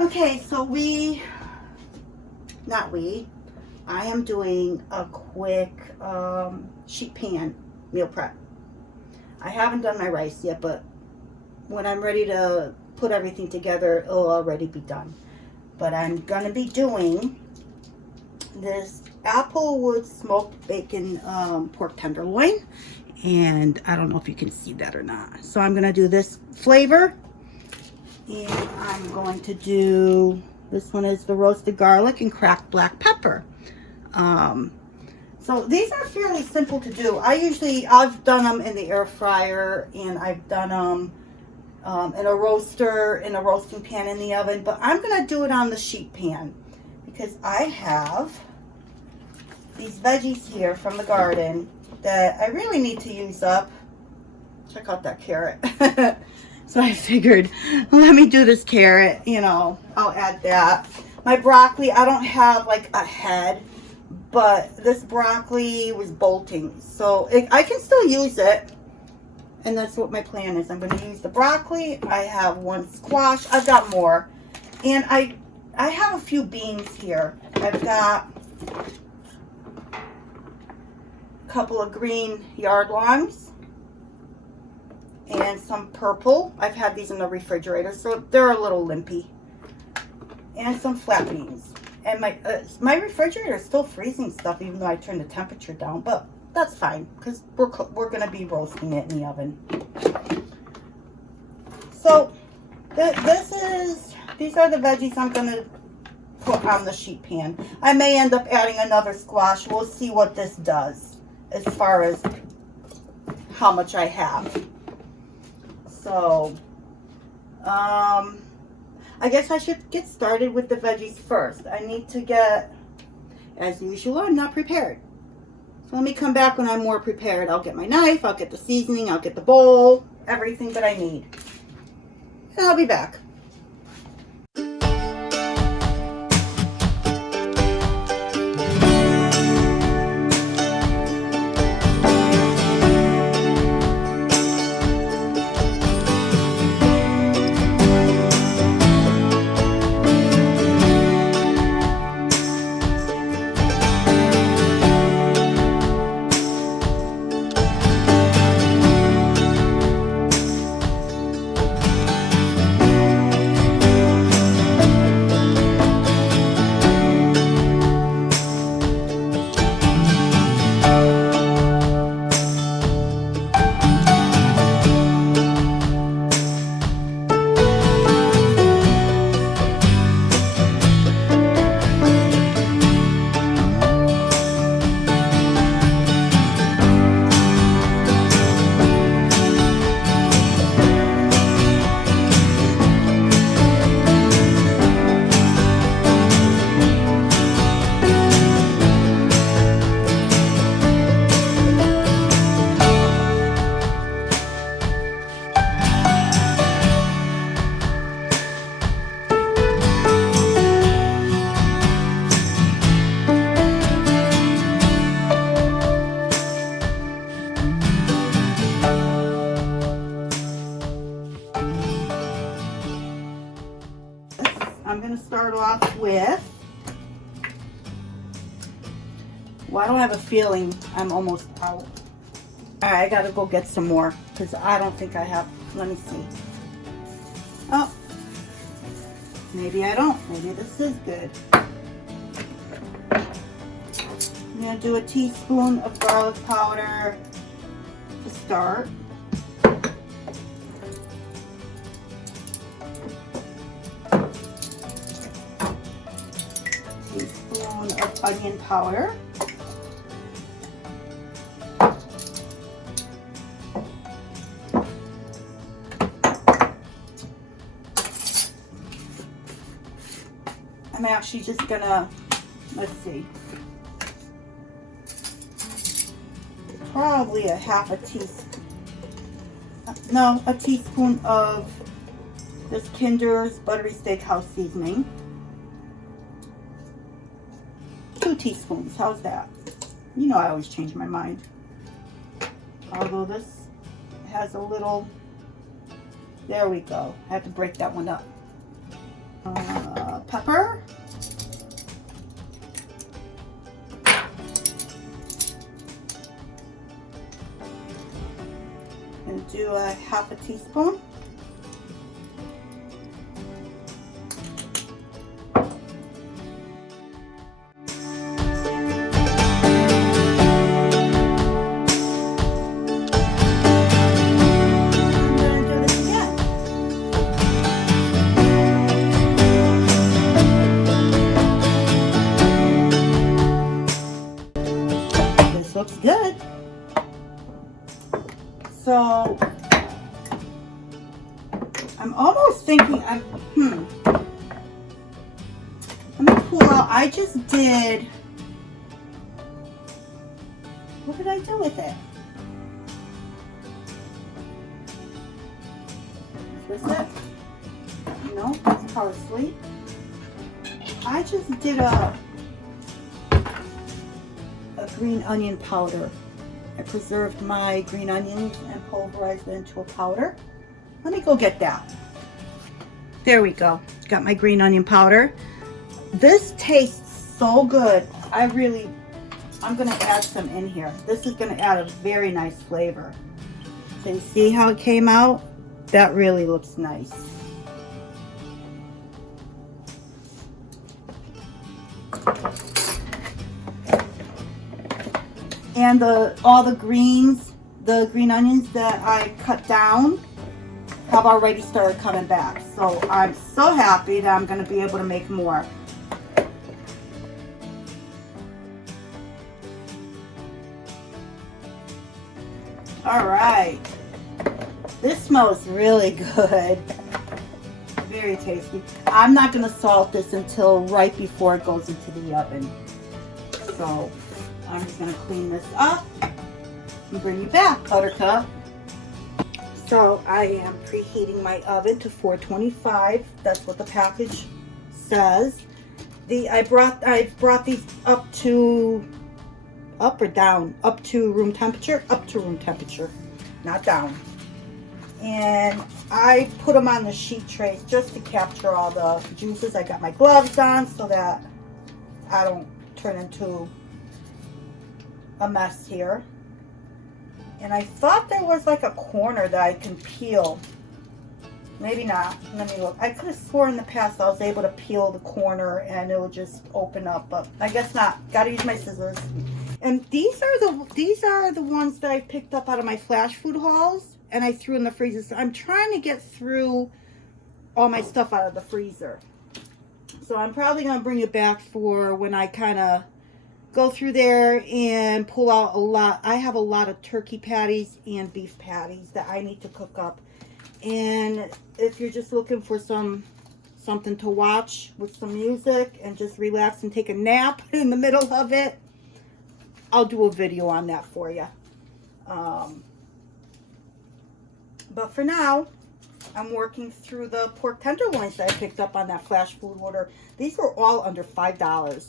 Okay, so I am doing a quick sheet pan meal prep. I haven't done my rice yet, but when I'm ready to put everything together, it'll already be done. But I'm gonna be doing this Applewood smoked bacon pork tenderloin, and I don't know if you can see that or not. So I'm gonna do this flavor, and I'm going to do, this one is the roasted garlic and cracked black pepper. So these are fairly simple to do. I've done them in the air fryer, and I've done them in a roasting pan in the oven, but I'm gonna do it on the sheet pan because I have these veggies here from the garden that I really need to use up. Check out that carrot. So I figured, let me do this carrot, I'll add that. My broccoli, I don't have like a head, but this broccoli was bolting, so I can still use it. And that's what my plan is. I'm going to use the broccoli. I have one squash. I've got more. And I have a few beans here. I've got a couple of green yard longs and some purple. I've had these in the refrigerator, so they're a little limpy. And some flat beans. And my refrigerator is still freezing stuff, even though I turned the temperature down. But that's fine, because we're going to be roasting it in the oven. So these are the veggies I'm going to put on the sheet pan. I may end up adding another squash. We'll see what this does as far as how much I have. So I guess I should get started with the veggies first. I need to get, as usual, I'm not prepared. So let me come back when I'm more prepared. I'll get my knife, I'll get the seasoning, I'll get the bowl, everything that I need. And I'll be back. I'm going to start off with, well, I don't have a feeling I'm almost out. All right, I got to go get some more because I don't think I have. Let me see. Oh, maybe I don't. Maybe this is good. I'm going to do a teaspoon of garlic powder to start. Teaspoon of onion powder. I'm actually just gonna, let's see, probably a half a teaspoon, no, a teaspoon of this Kinder's Buttery Steakhouse seasoning. 2 teaspoons, how's that? You know I always change my mind. Although this has a little, there we go. I have to break that one up. pepper. And do a half a teaspoon. Looks good. So I'm almost thinking let me pull out. I just did, what did I do with it? Is this it? No, it's parsley. I just did a green onion powder. I preserved my green onions and pulverized it into a powder. Let me go get that. There we go. Got my green onion powder. This tastes so good. I'm gonna add some in here. This is gonna add a very nice flavor. So you see how it came out? That really looks nice. And all the greens, the green onions that I cut down have already started coming back. So I'm so happy that I'm going to be able to make more. All right. This smells really good. Very tasty. I'm not going to salt this until right before it goes into the oven. So I'm just going to clean this up and bring you back, Buttercup. So I am preheating my oven to 425. That's what the package says. I brought these up to room temperature, not down. And I put them on the sheet trays just to capture all the juices. I got my gloves on so that I don't turn into a mess here. And I thought there was like a corner that I can peel. Maybe not. Let me look. I could have sworn in the past I was able to peel the corner and it would just open up, but I guess not. Gotta use my scissors. And these are the ones that I picked up out of my flash food hauls and I threw in the freezer. So I'm trying to get through all my stuff out of the freezer. So I'm probably gonna bring it back for when I kind of go through there and pull out a lot. I have a lot of turkey patties and beef patties that I need to cook up. And if you're just looking for something to watch with some music and just relax and take a nap in the middle of it, I'll do a video on that for you. But for now, I'm working through the pork tenderloins that I picked up on that flash food order. These were all under $5.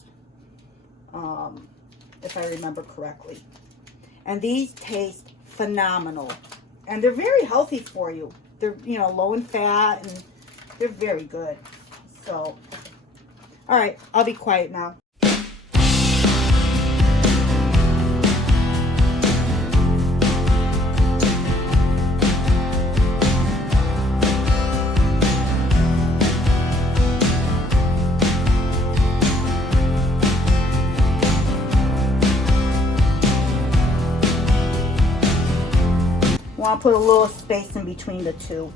If I remember correctly. And these taste phenomenal. And they're very healthy for you. They're, low in fat and they're very good. So, all right, I'll be quiet now. I'll put a little space in between the two.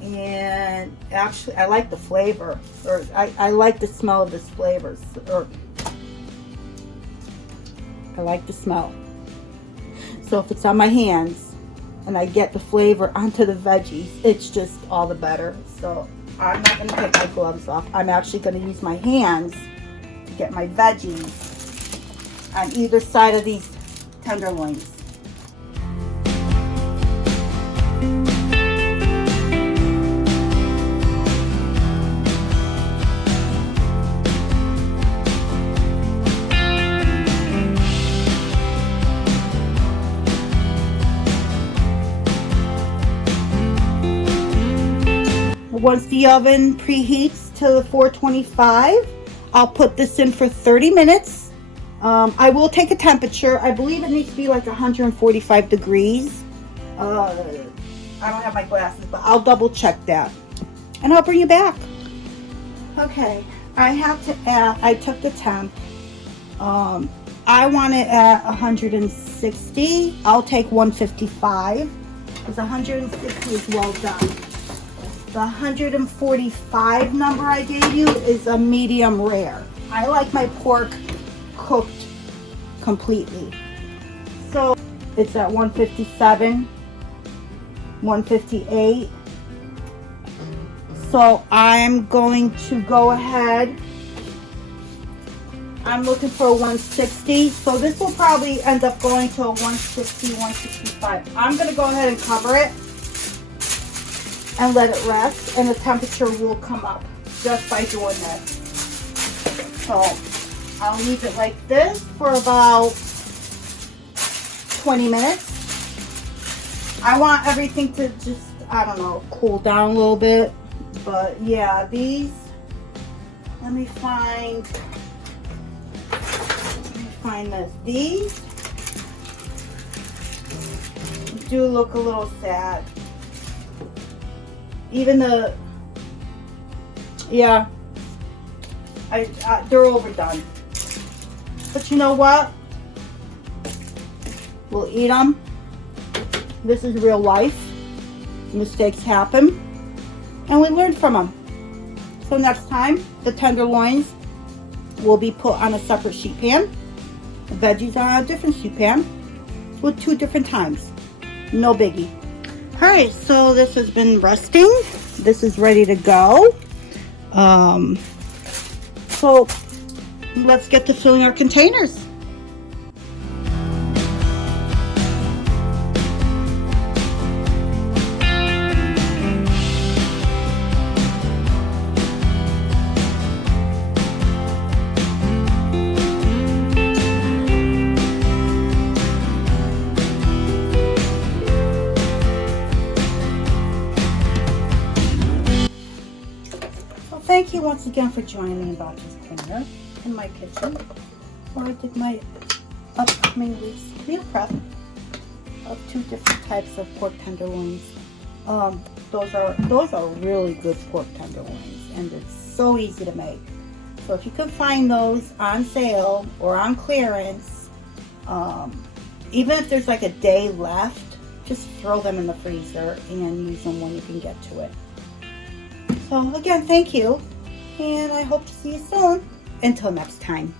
And actually, I like the flavor, or I like the smell of this flavor. I like the smell. So if it's on my hands and I get the flavor onto the veggies, it's just all the better. So I'm not going to take my gloves off. I'm actually going to use my hands to get my veggies on either side of these tenderloins. once the oven preheats to 425, I'll put this in for 30 minutes. I will take a temperature. I believe it needs to be like 145 degrees. I don't have my glasses, but I'll double check that. And I'll bring you back. Okay, I have to add, I took the temp. I want it at 160. I'll take 155 because 160 is well done. The 145 number I gave you is a medium rare. I like my pork cooked completely. So it's at 157, 158. So I'm going to go ahead. I'm looking for a 160. So this will probably end up going to a 160, 165. I'm going to go ahead and cover it and let it rest, and the temperature will come up just by doing this. So I'll leave it like this for about 20 minutes. I want everything to just, I don't know, cool down a little bit. But yeah, these, let me find this. These do look a little sad. Even the, yeah, they're overdone. But you know what? We'll eat them. This is real life. Mistakes happen. And we learn from them. So next time, the tenderloins will be put on a separate sheet pan. The veggies on a different sheet pan with 2 different times. No biggie. Alright, so this has been resting. This is ready to go. So let's get to filling our containers. Thank you once again for joining me in Botcha's Corner in my kitchen, where I did my upcoming week's meal prep of 2 different types of pork tenderloins. Those are really good pork tenderloins, and it's so easy to make. So if you can find those on sale or on clearance, even if there's like a day left, just throw them in the freezer and use them when you can get to it. So again, thank you, and I hope to see you soon. Until next time.